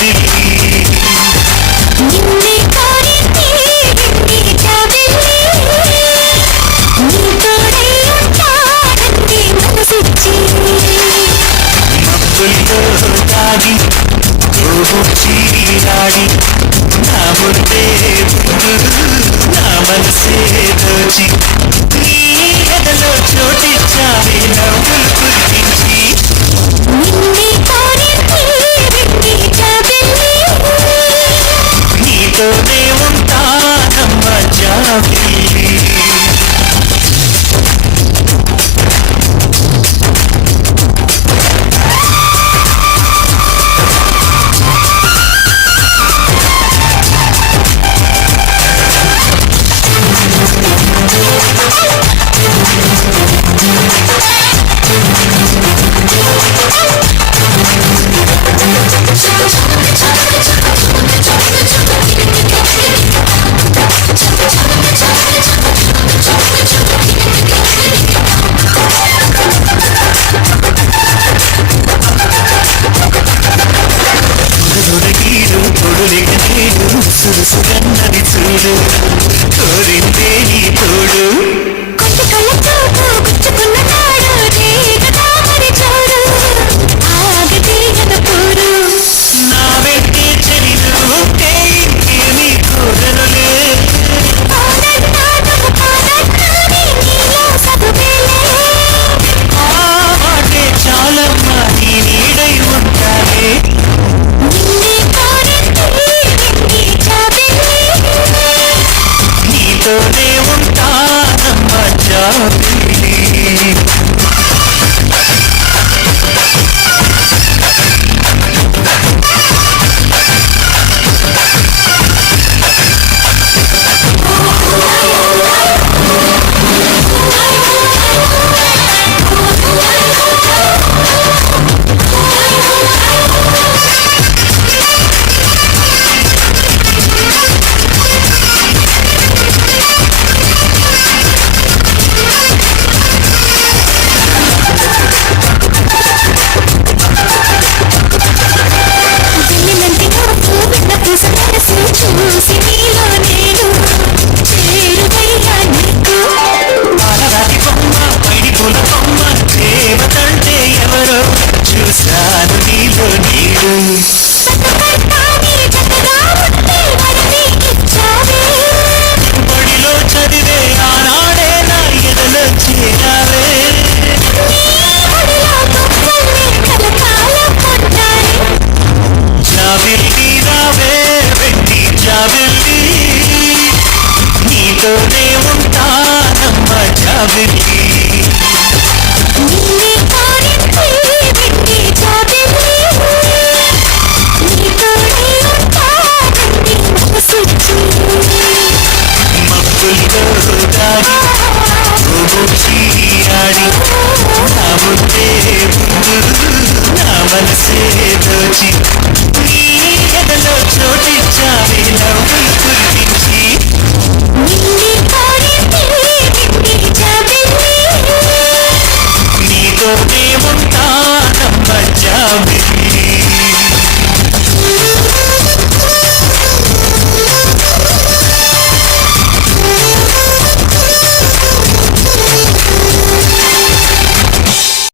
జాబిల్లి నిన్నే కోరింది వెండి జాబిల్లి నీ తోడై ఉంటానంది మనసిచ్చి మబ్బుల్లో దాగి చీరాడి నా ముందే నా మనసే దోచి నీ ఎదలో చోటిచ్చావే నవ్వులు కురిపించి నిన్నే కోరింది వెండి జాబిల్లి నీతోనే ఉంటానమ్మ జాబిల్లి సురసుగన్నది చూడు కోరిందే నీ తోడు కొంచె కళ్ళ చూపు గుచ్చుకున్న నాడు రేగదా మరి చూడు ఆగతీయన పూరు నా వెంటే చరిలు ఉంటే ఇంకేమీ కోరనులే పోనన్నాను పోనన్నాని నీలో సదువేలే ఆ మాటే చాలమ్మా నీ నీడై ఉంటానే నిన్నే కోరింది వెండి జాబిల్లి నీతోనే ఉంటానమ్మ జాబిల్లి వెన్నెలంటి నవ్వు వెన్న పూస మనసు చూసి నీలో నేను చేరువయ్యా నీకు పాలరాతి బొమ్మ పైడి పూల బొమ్మ దేవతంటే ఎవరో చూశాను నీలో నీడు బతుకంతాని జతగా ఉంటే వరది ఇచ్చావే బడిలో చదివే ఆనాడే నా ఎదలో చేరావే నీ ఒడిలో కుక్కల్ని కలకాలం పొందాలి జాబిల్లి రావే వెండి జాబిల్లి నీతోనే ఉంటానమ్మ జాబిల్లి నిన్నే కోరింది వెండి జాబిల్లి నీ తోడై ఉంటానంది మనసిచ్చి మబ్బుల్లో దాగి చీరాడి నా ముందే నా మనసే దోచి